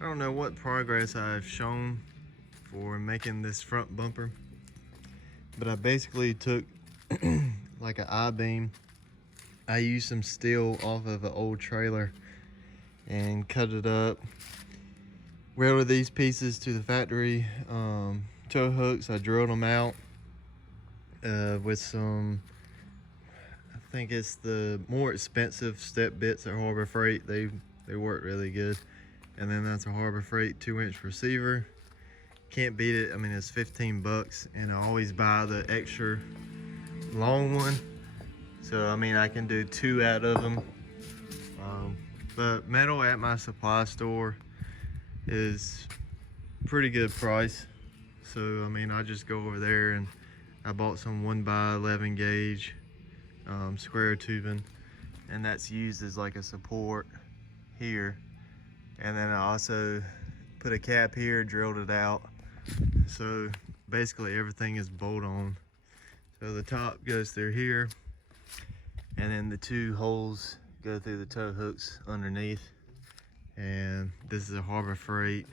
I don't know what progress I've shown for making this front bumper, but I basically took like an I-beam. I used some steel off of an old trailer and cut it up. Welded these pieces to the factory tow hooks. I drilled them out with some, I think it's the more expensive step bits at Harbor Freight. They work really good. And then that's a Harbor Freight 2-inch receiver. Can't beat it. I mean, it's 15 bucks, and I always buy the extra long one. So I mean, I can do 2 out of them. But metal at my supply store is pretty good price. So I mean, I just go over there and I bought some 1x11 gauge square tubing, and that's used as like a support here. And then I also put a cap here, drilled it out. So basically everything is bolt on. So the top goes through here, and then the 2 holes go through the tow hooks underneath. And this is a Harbor Freight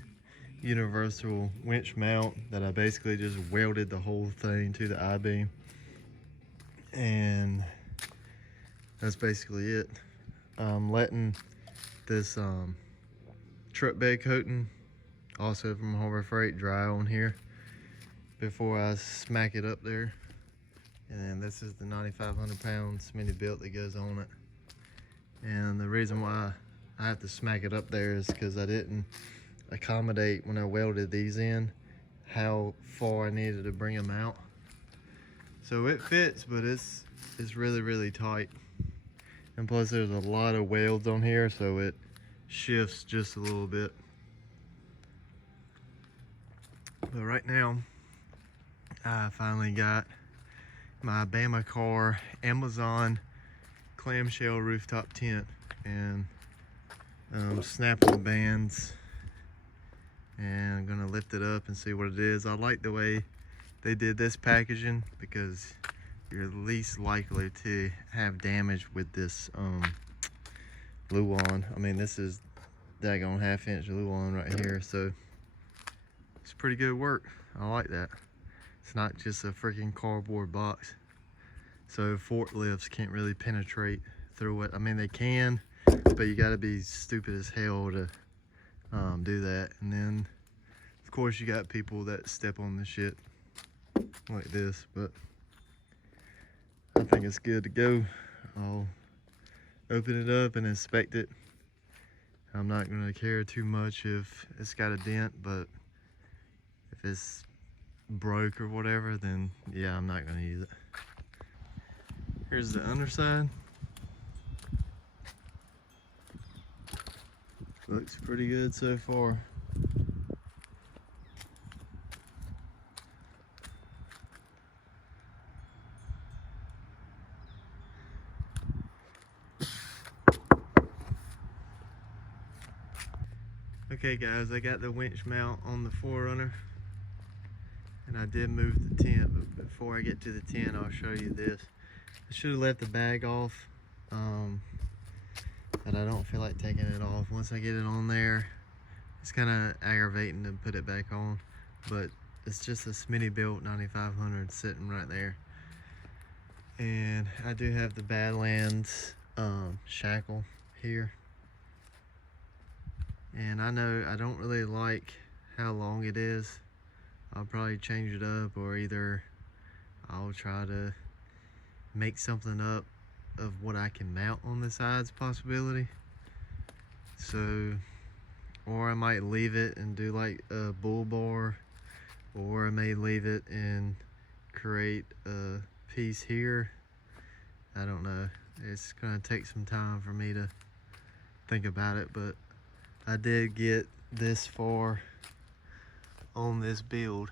universal winch mount that I basically just welded the whole thing to the I-beam. And that's basically it. I'm letting this truck bed coating, also from Harbor Freight, dry on here before I smack it up there. And then this is the 9,500 pound Smitty built that goes on it. And the reason why I have to smack it up there is because I didn't accommodate, when I welded these in, how far I needed to bring them out. So it fits, but it's really tight. And plus there's a lot of welds on here, so it shifts just a little bit. But right now, I finally got my Bama Car Amazon clamshell rooftop tent, and snapping bands, and I'm gonna lift it up and see what it is. I like the way they did this packaging because you're least likely to have damage with this Luan. I mean, this is daggone 1/2-inch Luan right here, so it's pretty good work. I like that. It's not just a freaking cardboard box, so forklifts can't really penetrate through it. I mean, they can, but you got to be stupid as hell to do that. And then of course you got people that step on the shit like this, but I think it's good to go. I'll open it up and inspect it. I'm not going to care too much if it's got a dent, but if it's broke or whatever, then yeah, I'm not going to use it. Here's the underside. Looks pretty good so far. Okay guys, I got the winch mount on the 4Runner, and I did move the tent, but before I get to the tent, I'll show you this. I should have left the bag off, but I don't feel like taking it off. Once I get it on there, it's kind of aggravating to put it back on, but it's just a Smitty built 9500 sitting right there. And I do have the Badlands shackle here. And I know I don't really like how long it is. I'll probably change it up, or either I'll try to make something up of what I can mount on the sides, possibility. So, or I might leave it and do like a bull bar, or I may leave it and create a piece here. I don't know. It's gonna take some time for me to think about it, but I did get this far on this build.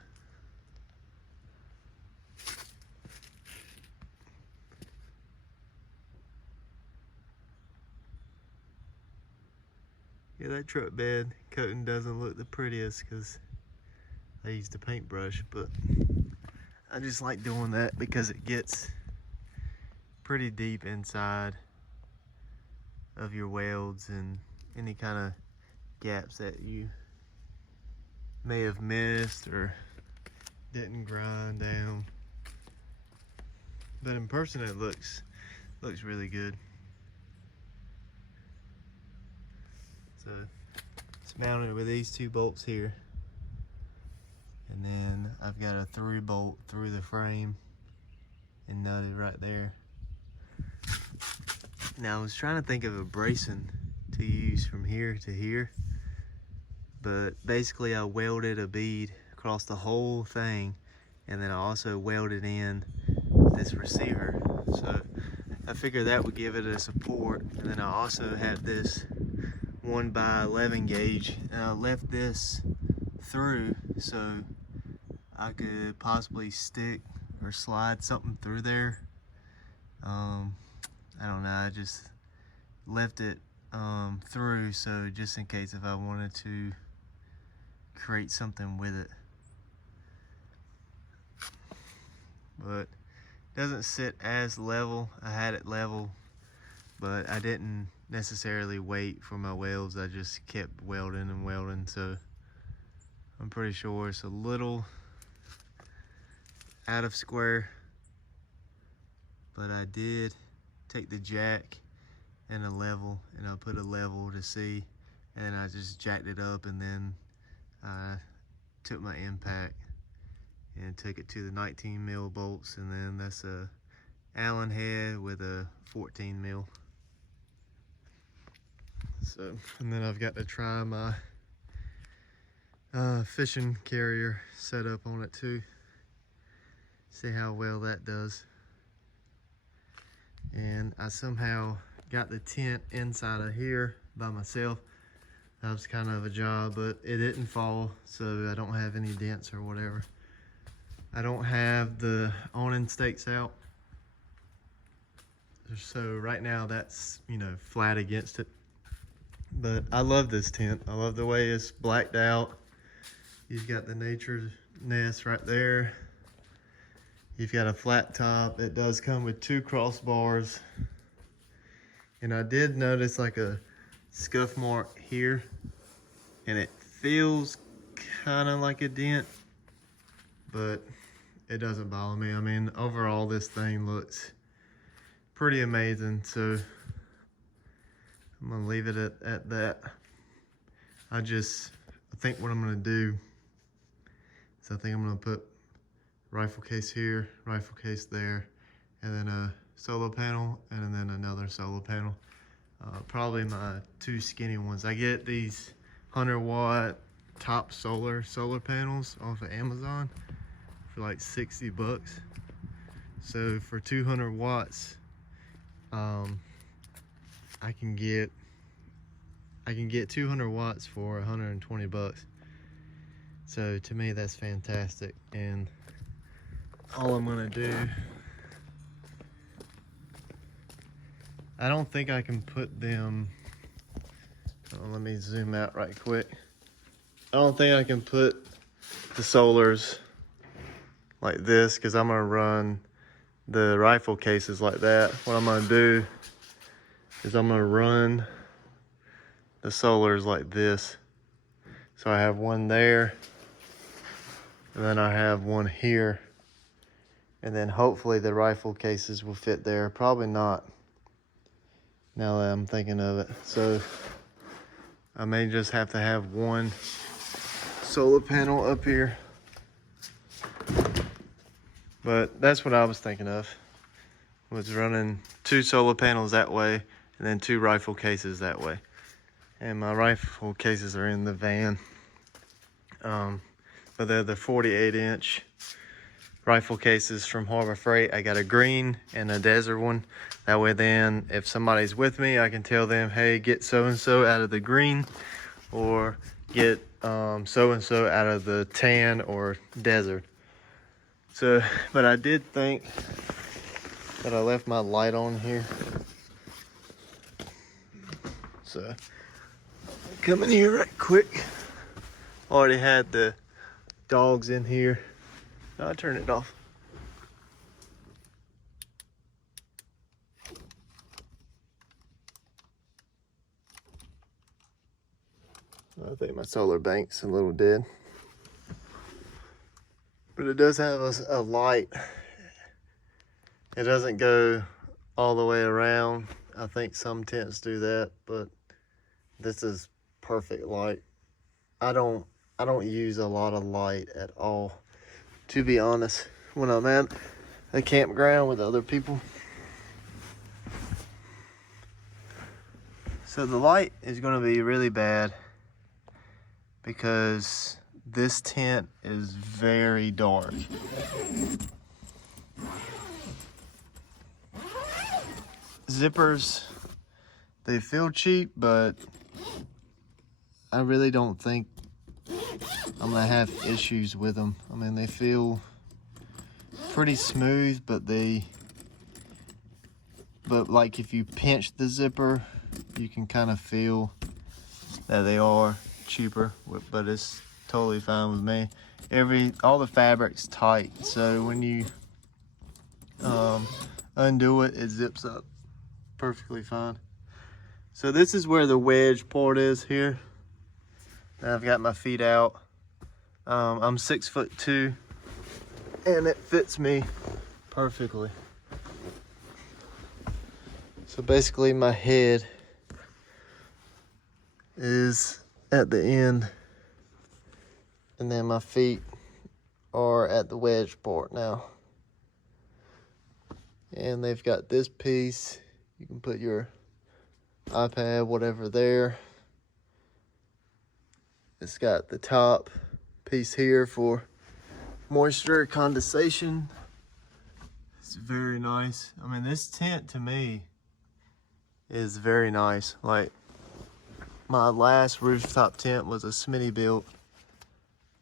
Yeah, that truck bed coating doesn't look the prettiest because I used a paintbrush, but I just like doing that because it gets pretty deep inside of your welds and any kind of gaps that you may have missed or didn't grind down. But in person it looks really good. So it's mounted with these 2 bolts here. And then I've got a 3 bolt through the frame and nutted right there. Now I was trying to think of a bracing to use from here to here, but basically I welded a bead across the whole thing, and then I also welded in this receiver. So I figured that would give it a support. And then I also have this 1x11 gauge, and I left this through so I could possibly stick or slide something through there. I don't know, I just left it through so just in case if I wanted to create something with it. But it doesn't sit as level. I had it level, but I didn't necessarily wait for my welds. I just kept welding and welding, so I'm pretty sure it's a little out of square, but I did take the jack and a level, and I put a level to see, and I just jacked it up, and then I took my impact and took it to the 19 mil bolts, and then that's a Allen head with a 14 mil. So, and then I've got to try my fishing carrier set up on it too. See how well that does. And I somehow got the tent inside of here by myself. That was kind of a job, but it didn't fall, so I don't have any dents or whatever. I don't have the awning stakes out, so right now that's, you know, flat against it. But I love this tent. I love the way it's blacked out. You've got the NaturNest right there. You've got a flat top. It does come with 2 crossbars. And I did notice like a scuff mark here, and it feels kind of like a dent, but it doesn't bother me. I mean, overall this thing looks pretty amazing, so I'm gonna leave it at that. I think what I'm gonna do is I think I'm gonna put rifle case here, rifle case there, and then a solar panel, and then another solar panel. Probably my 2 skinny ones. I get these 100-watt top solar panels off of Amazon for like 60 bucks. So for 200 watts, I can get 200 watts for 120 bucks. So to me, that's fantastic. And all I'm gonna do, I don't think I can put them, let me zoom out right quick. I don't think I can put the solars like this, because I'm gonna run the rifle cases like that. What I'm gonna do is I'm gonna run the solars like this. So I have one there, and then I have one here, and then hopefully the rifle cases will fit there. Probably not, now that I'm thinking of it. So I may just have to have one solar panel up here. But that's what I was thinking of, was running 2 solar panels that way, and then 2 rifle cases that way. And my rifle cases are in the van. But they're the 48-inch rifle cases from Harbor Freight. I got a green and a desert one. That way then, if somebody's with me, I can tell them, hey, get so-and-so out of the green, or get so-and-so out of the tan or desert. So, but I did think that I left my light on here. So, come in here right quick. Already had the dogs in here. I'll turn it off. I think my solar bank's a little dead. but it does have a light. It doesn't go all the way around. I think some tents do that, but this is perfect light. I don't use a lot of light at all, to be honest, when I'm at a campground with other people. So the light is going to be really bad because this tent is very dark. Zippers, they feel cheap, but I really don't think I'm gonna have issues with them. I mean, they feel pretty smooth, but like if you pinch the zipper, you can kind of feel that they are cheaper, but it's totally fine with me. All the fabric's tight, so when you undo it, it zips up perfectly fine. So this is where the wedge part is here. And I've got my feet out. I'm 6'2", and it fits me perfectly. So basically my head is at the end, and then my feet are at the wedge part now. And they've got this piece. You can put your iPad, whatever there. It's got the top piece here for moisture condensation. It's very nice. I mean, this tent to me is very nice. Like, my last rooftop tent was a Smitty built,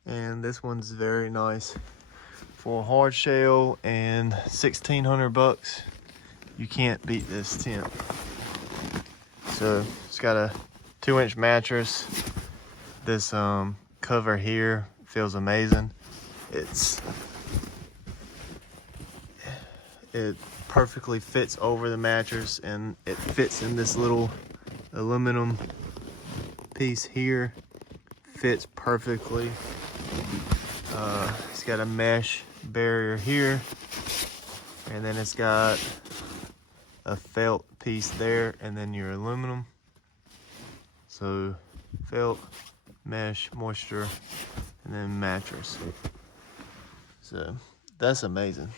and this one's very nice. For a hard shell and 1,600 bucks, you can't beat this tent. So it's got a 2-inch mattress. This cover here feels amazing. It perfectly fits over the mattress, and it fits in this little aluminum piece here. Fits perfectly. It's got a mesh barrier here, and then it's got a felt piece there, and then your aluminum. So felt, mesh, moisture, and then mattress. So that's amazing.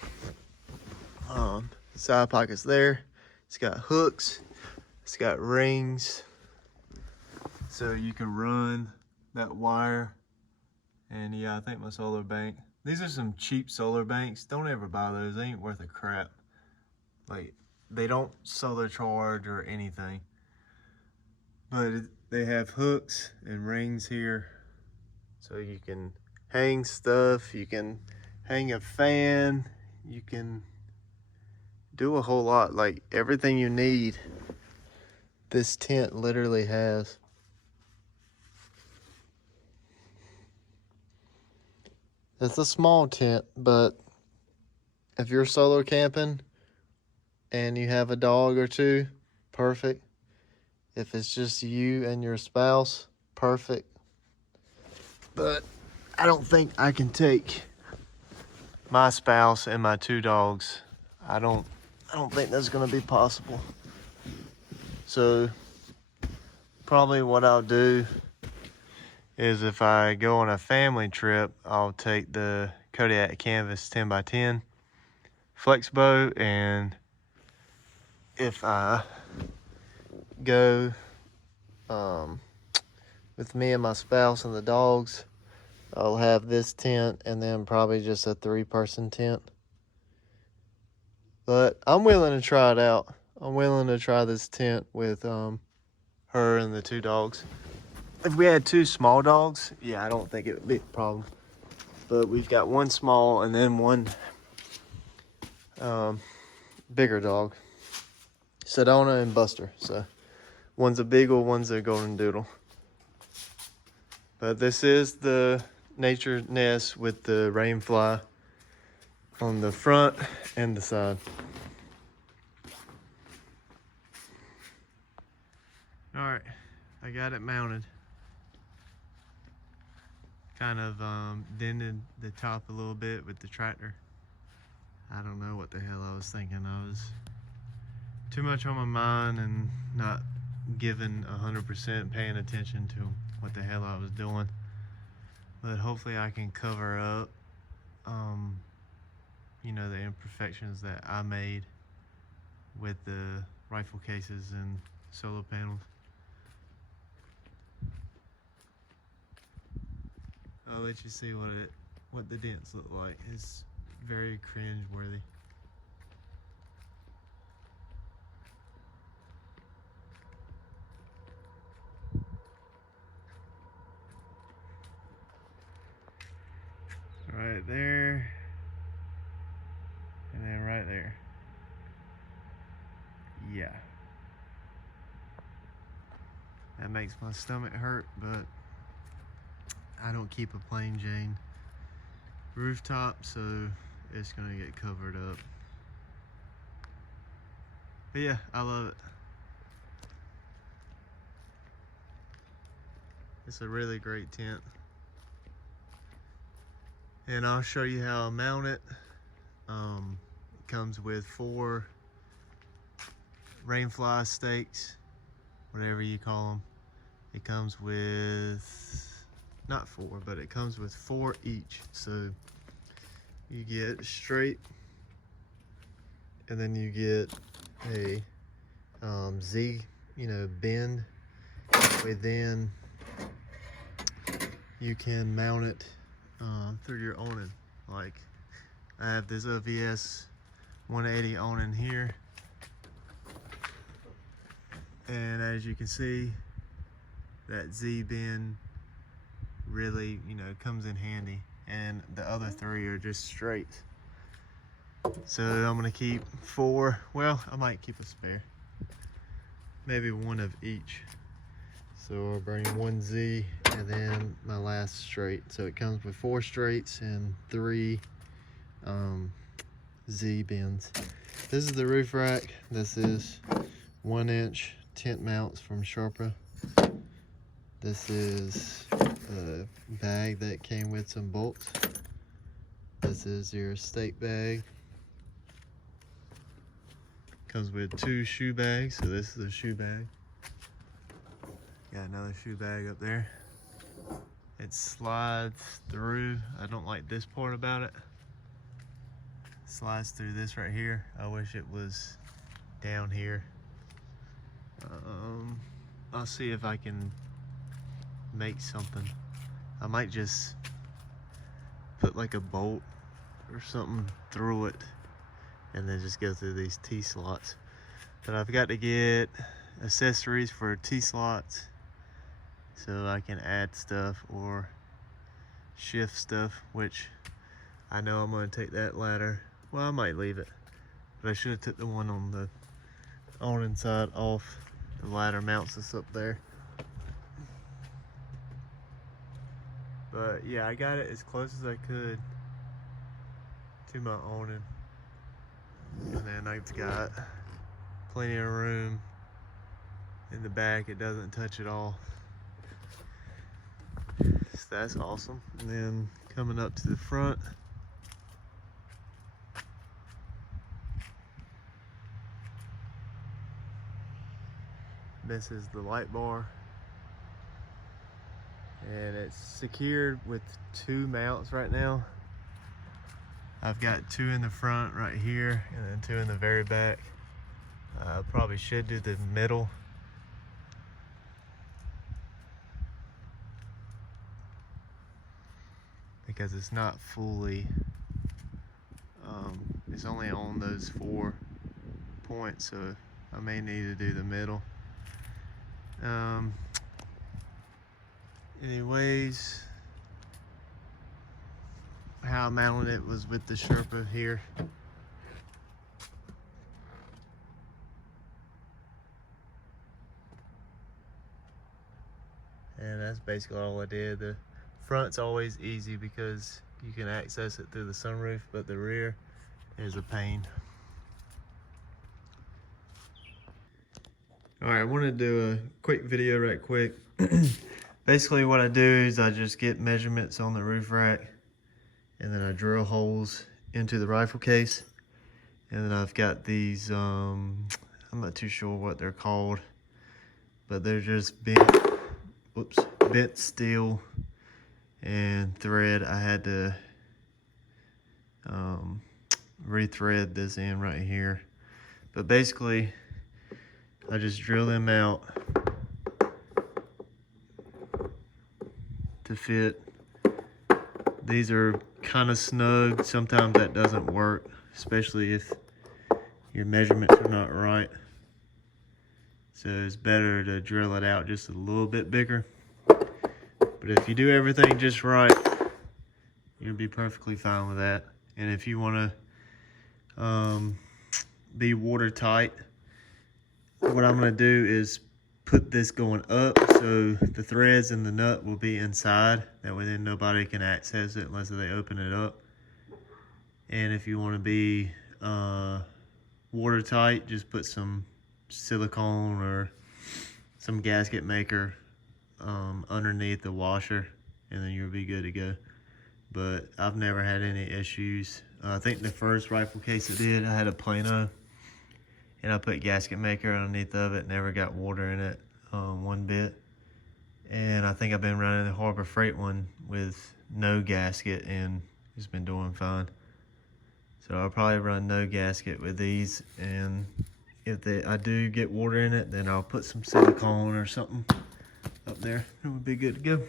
Side pockets there. It's got hooks. It's got rings, so you can run that wire. And yeah, I think my solar bank. These are some cheap solar banks. Don't ever buy those. They ain't worth a crap. Like, they don't solar charge or anything. But they have hooks and rings here, so you can hang stuff. You can hang a fan. You can do a whole lot. Like, everything you need, this tent literally has. It's a small tent, but if you're solo camping and you have a dog or two, perfect. If it's just you and your spouse, perfect. But I don't think I can take my spouse and my 2 dogs. I don't think that's gonna be possible. So probably what I'll do is, if I go on a family trip, I'll take the Kodiak Canvas 10x10 flex bow, and if I go with me and my spouse and the dogs, I'll have this tent and then probably just a 3-person tent. But I'm willing to try it out. I'm willing to try this tent with her and the 2 dogs. If we had 2 small dogs, yeah, I don't think it would be a problem. But we've got 1 small and then 1 bigger dog, Sedona and Buster. So one's a Beagle, one's a Golden Doodle. But this is the NaturNest with the Rainfly on the front and the side. All right, I got it mounted. kind of dented the top a little bit with the tractor. I don't know what the hell I was thinking. I was too much on my mind and not giving 100% paying attention to what the hell I was doing. But hopefully I can cover up you know, the imperfections that I made with the rifle cases and solar panels. I'll let you see what the dents look like. It's very cringe-worthy. Right there, and then right there. Yeah. That makes my stomach hurt, but I don't keep a plain Jane rooftop, so it's gonna get covered up. But yeah, I love it. It's a really great tent. And I'll show you how I mount it. It comes with 4 rainfly stakes, whatever you call them. It comes with, not 4, but it comes with 4 each. So you get straight, and then you get a Z, you know, bend. Then you can mount it through your awning. Like I have this OVS 180 awning here, and as you can see, that Z bend really, you know, comes in handy, and the other 3 are just straight. So I'm gonna keep 4. Well, I might keep a spare, maybe 1 of each. So I'll bring 1 Z and then my last straight. So it comes with 4 straights and 3 Z bends. This is the roof rack. This is 1-inch tent mounts from Sharpa. This is a bag that came with some bolts. This is your stake bag. Comes with 2 shoe bags. So this is a shoe bag. Got another shoe bag up there. It slides through. I don't like this part about it. Slides through this right here. I wish it was down here. I'll see if I can make something. I might just put like a bolt or something through it and then just go through these T-slots. But I've got to get accessories for T-slots so I can add stuff or shift stuff, which I know I'm going to take that ladder. Well, I might leave it, but I should have took the one on the awning side off. The ladder mounts us up there. But yeah, I got it as close as I could to my awning, and then I've got plenty of room in the back. It doesn't touch at all. So that's awesome. And then coming up to the front, this is the light bar, and it's secured with 2 mounts right now. I've got 2 in the front right here and then 2 in the very back. I probably should do the middle. Because it's not fully, it's only on those 4 points, so I may need to do the middle. Anyways, how I mounted it was with the Sherpa here. And that's basically all I did. The front's always easy because you can access it through the sunroof, but the rear is a pain. All right, I want to do a quick video right quick. Basically what I do is I just get measurements on the roof rack, and then I drill holes into the rifle case. And then I've got these, I'm not too sure what they're called, but they're just bent steel and thread. I had to rethread this in right here. But basically, I just drill them out to fit. These are kind of snug. Sometimes that doesn't work, especially if your measurements are not right. So it's better to drill it out just a little bit bigger. But if you do everything just right, you'll be perfectly fine with that. And if you want to be watertight, what I'm going to do is put this going up so the threads and the nut will be inside. That way then nobody can access it unless they open it up. And if you want to be watertight, just put some silicone or some gasket maker underneath the washer, and then you'll be good to go. But I've never had any issues. I think the first rifle case I did, I had a Plano, and I put gasket maker underneath of it. Never got water in it one bit. And I think I've been running the Harbor Freight one with no gasket, and it's been doing fine. So I'll probably run no gasket with these, and if I do get water in it, then I'll put some silicone or something up there. It would be good to go.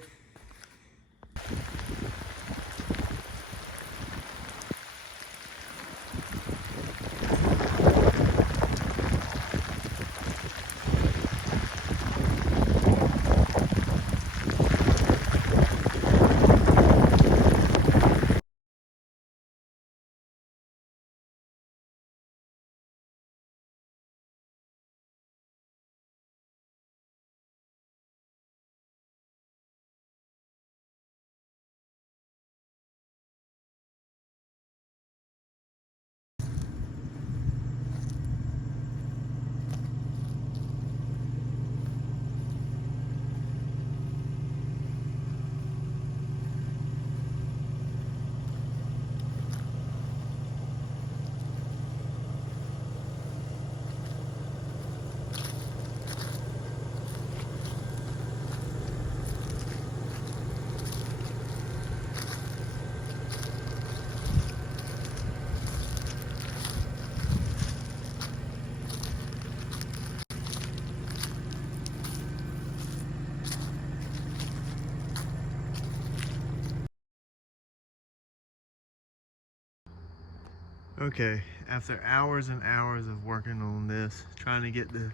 Okay, after hours and hours of working on this, trying to get the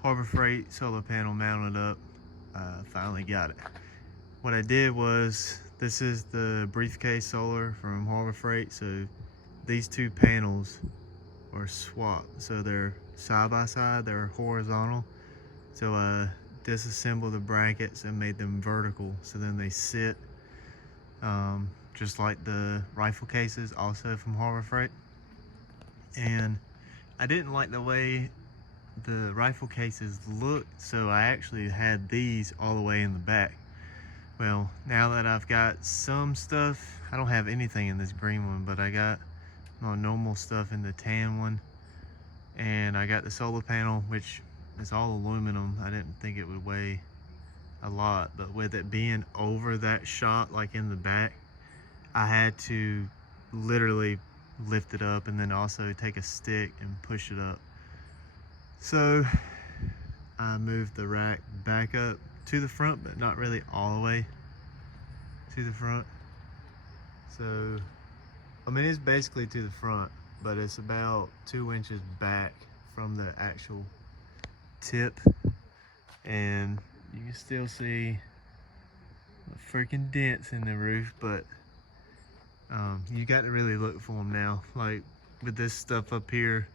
Harbor Freight solar panel mounted up, finally got it. What I did was, this is the briefcase solar from Harbor Freight, so these two panels are swapped. So they're side by side, they're horizontal. So I disassembled the brackets and made them vertical, so then they sit just like the rifle cases, also from Harbor Freight. And I didn't like the way the rifle cases looked, so I actually had these all the way in the back. Well, now that I've got some stuff, I don't have anything in this green one, but I got my normal stuff in the tan one, and I got the solar panel, which is all aluminum. I didn't think it would weigh a lot, but with it being over that shot, like in the back, I had to literally lift it up and then also take a stick and push it up. So I moved the rack back up to the front, but not really all the way to the front. So, I mean, it's basically to the front, but it's about 2 inches back from the actual tip. And you can still see the freaking dents in the roof, but you got to really look for them now. Like with this stuff up here,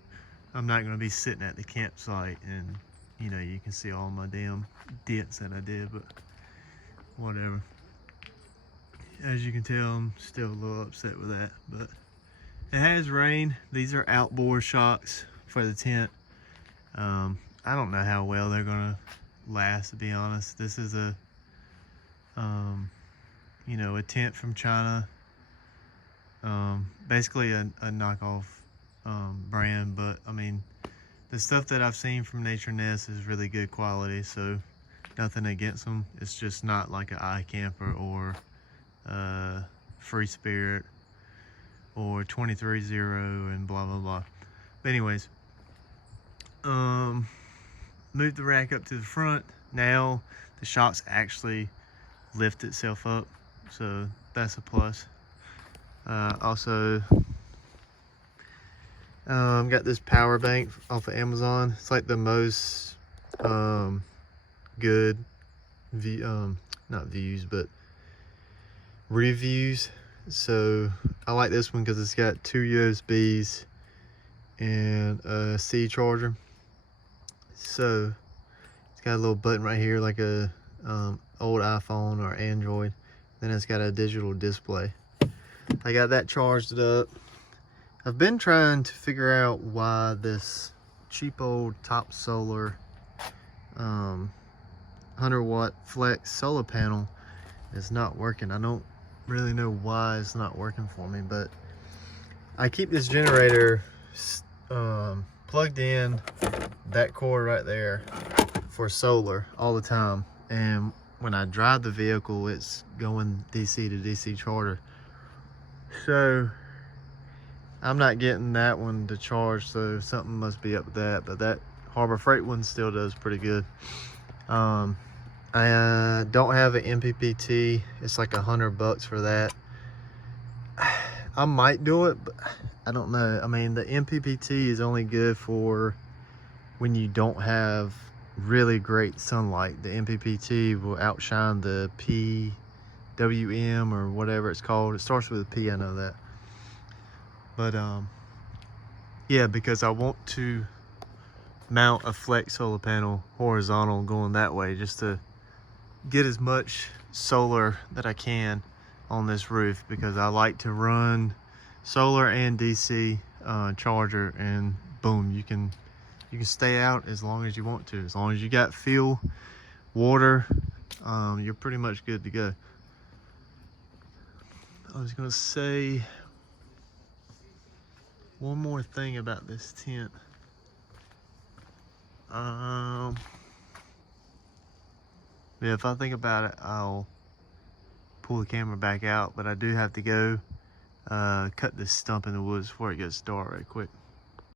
I'm not going to be sitting at the campsite and, you know, you can see all my damn dents that I did, but whatever. As you can tell, I'm still a little upset with that, but it has rained. These are outboard shocks for the tent. I don't know how well they're going to last, to be honest. This is a you know, a tent from China. Basically a knockoff brand, but I mean, the stuff that I've seen from NaturNest is really good quality, so nothing against them. It's just not like an iCamper or Free Spirit or 23 and blah blah blah. But anyways, move the rack up to the front. Now the shocks actually lift itself up, so that's a plus. Also, got this power bank off of Amazon. It's like the most good not views, but reviews. So I like this one because it's got 2 USBs and a C charger. So it's got a little button right here like a old iPhone or Android. Then it's got a digital display. I got that charged up. I've been trying to figure out why this cheap old Top Solar 100-watt flex solar panel is not working. I don't really know why it's not working for me, but I keep this generator plugged in that cord right there for solar all the time, and when I drive the vehicle it's going DC to DC charger. So I'm not getting that one to charge, so something must be up with that. But that Harbor Freight one still does pretty good. I don't have an MPPT. It's like $100 for that. I might do it, but I don't know. I mean, the MPPT is only good for when you don't have really great sunlight. The MPPT will outshine the PWM or whatever it's called. It starts with a P, I know that. But yeah, because I want to mount a flex solar panel horizontal going that way, just to get as much solar that I can on this roof, because I like to run solar and DC charger, and boom, you can stay out as long as you want to. As long as you got fuel, water, you're pretty much good to go. I was gonna say one more thing about this tent. Yeah, if I think about it, I'll pull the camera back out, but I do have to go cut this stump in the woods before it gets dark right quick.